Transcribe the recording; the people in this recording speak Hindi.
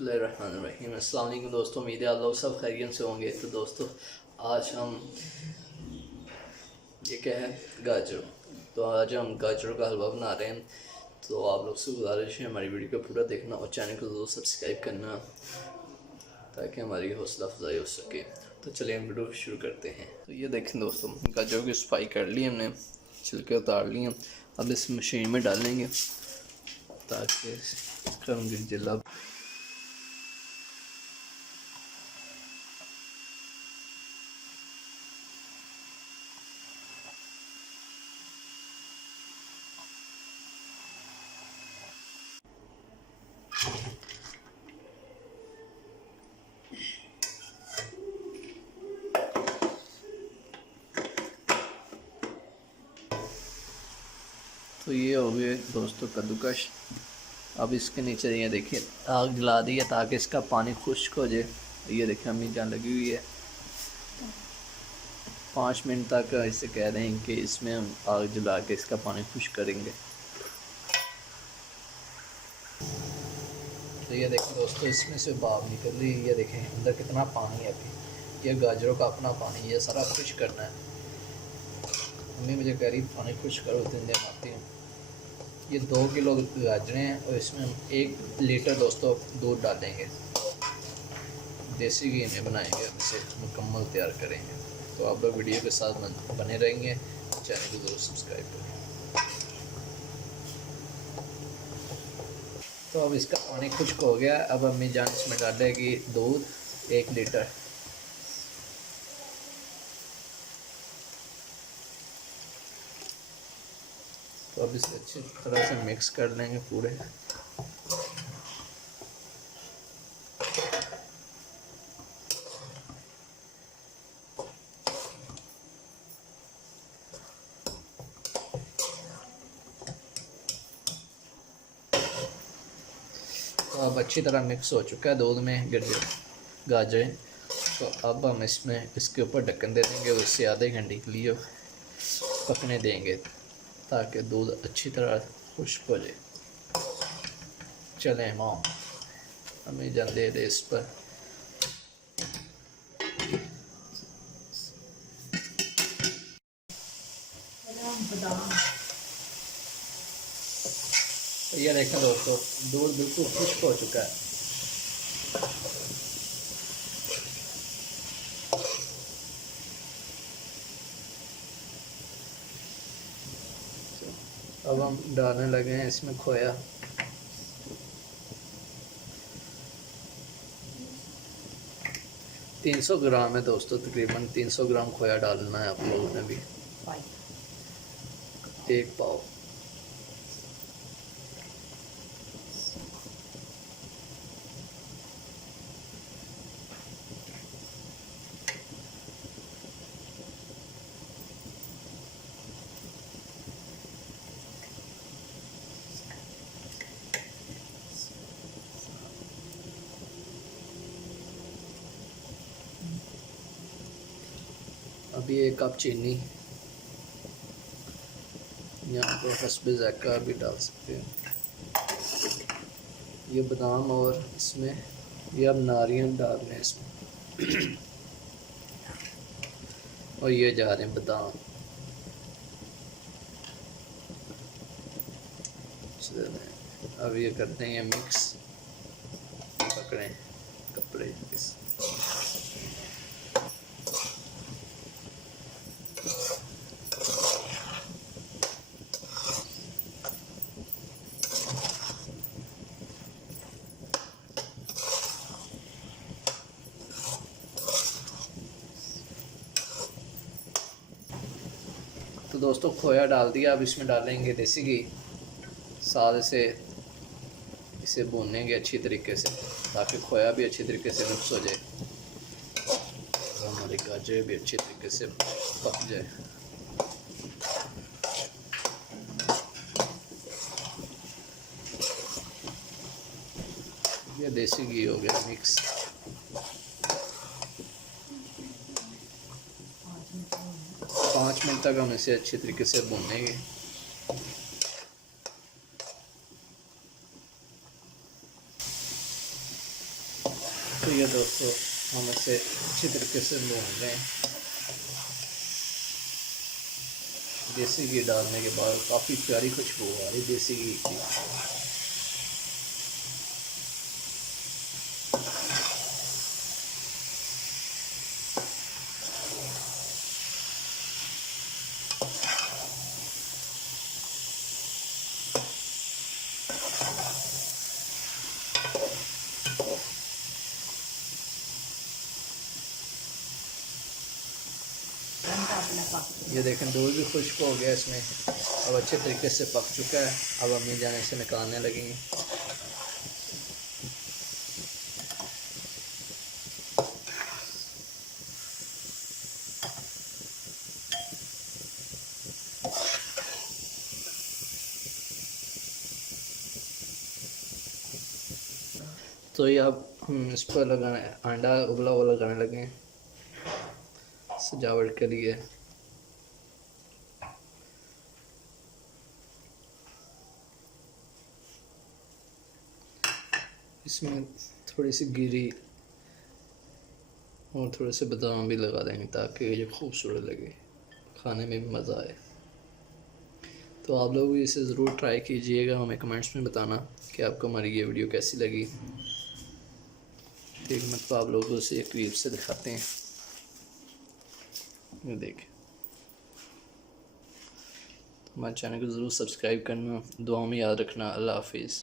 बिस्मिल्लाहिर्रहमानिर्रहीम। अस्सलाम वालेकुम दोस्तों, उम्मीद है आप लोग सब खैरियत से होंगे। तो दोस्तों आज हम ये क्या है गाजर, तो आज हम गाजरों का हलवा बना रहे हैं। तो आप लोग से गुजारिश है हमारी वीडियो को पूरा देखना और चैनल को ज़रूर सब्सक्राइब करना ताकि हमारी हौसला अफजाई हो सके। तो चलिए हम वीडियो शुरू करते हैं। तो ये देखें दोस्तों, गाजरों की सफाई कर ली हमने, छिलके उतार लिए। अब इस मशीन में डालेंगे ताकि इसका जिला तो ये हो गए दोस्तों कद्दूकश। अब इसके नीचे ये देखिए आग जला दी है ताकि इसका पानी खुश्क हो जाए। ये देखिए अम्मी जान लगी हुई है। 5 मिनट तक इसे कह रहे हैं कि इसमें हम आग जला के इसका पानी खुश्क करेंगे। तो ये देखें दोस्तों, इसमें से भाप निकल रही है। ये देखें अंदर कितना पानी है। अभी ये गाजरों का अपना पानी, ये सारा खुश्क करना है। अम्मी मुझे कह रही पानी खुश्क करो, 3 दिन आती हूँ। ये 2 किलो गाजरें हैं और इसमें हम 1 लीटर दोस्तों दूध डालेंगे। देसी घी में बनाएंगे, अब इसे मुकम्मल तैयार करेंगे। तो आप लोग वीडियो के साथ बने रहेंगे, चैनल को ज़रूर सब्सक्राइब करें। तो अब इसका पानी खुश्क हो गया। अब अम्मी जान इसमें डालेगी दूध 1 लीटर। तो अब इसे अच्छी तरह से मिक्स कर लेंगे पूरे। तो अब अच्छी तरह मिक्स हो चुका है दूध में गाजरें। तो अब हम इसमें इसके ऊपर ढक्कन दे देंगे और इससे आधे घंटे के लिए पकने देंगे ताकि दूध अच्छी तरह खुश्क हो जाए। चलें माँ हमें जान दे दे इस पर। तो ये देखें दोस्तों, दूध बिल्कुल खुश्क हो चुका है। अब हम डालने लगे हैं इसमें खोया। । 300 ग्राम है दोस्तों, तकरीबन 300 ग्राम खोया डालना है आप लोगों ने भी। 1 पाव। अभी 1 कप चीनी, यहाँ पर हस्बे ज़ायक़ा भी डाल सकते हैं। ये बादाम और इसमें ये अब नारियल डाल रहे हैं इसमें और ये जा रहे हैं बादाम। अब ये करते हैं ये मिक्स, पकड़ें कपड़े इस। तो दोस्तों खोया डाल दिया। अब इसमें डालेंगे देसी घी, साथ से इसे भूनेंगे अच्छी तरीके से ताकि खोया भी अच्छी तरीके से मिक्स हो जाए और हमारी गाजरें भी अच्छी तरीके से पक जाए। ये देसी घी हो गया मिक्स। 5 मिनट तक हम इसे अच्छी तरीके से भूनेंगे। तो ये दोस्तों हम इसे अच्छी तरीके से भून लें। देसी घी डालने के बाद काफ़ी प्यारी खुशबू आ रही देसी घी की। ये देखें दूध भी खुश्क हो गया इसमें, अब अच्छे तरीके से पक चुका है। अब अम्मी जान इसे निकालने लगेंगी। तो ये अब हम इस पर लगाने अंडा उबला हुआ लगाने लगे सजावट के लिए। इसमें थोड़ी सी गिरी और थोड़े से बादाम भी लगा देंगे ताकि ये खूबसूरत लगे, खाने में भी मज़ा आए। तो आप लोग भी इसे ज़रूर ट्राई कीजिएगा, हमें कमेंट्स में बताना कि आपको हमारी ये वीडियो कैसी लगी। ठीक, मतलब आप लोगों से एक क्लिप से दिखाते हैं। ये देखें, हमारे चैनल को ज़रूर सब्सक्राइब करना, दुआ में याद रखना। अल्लाह हाफिज़।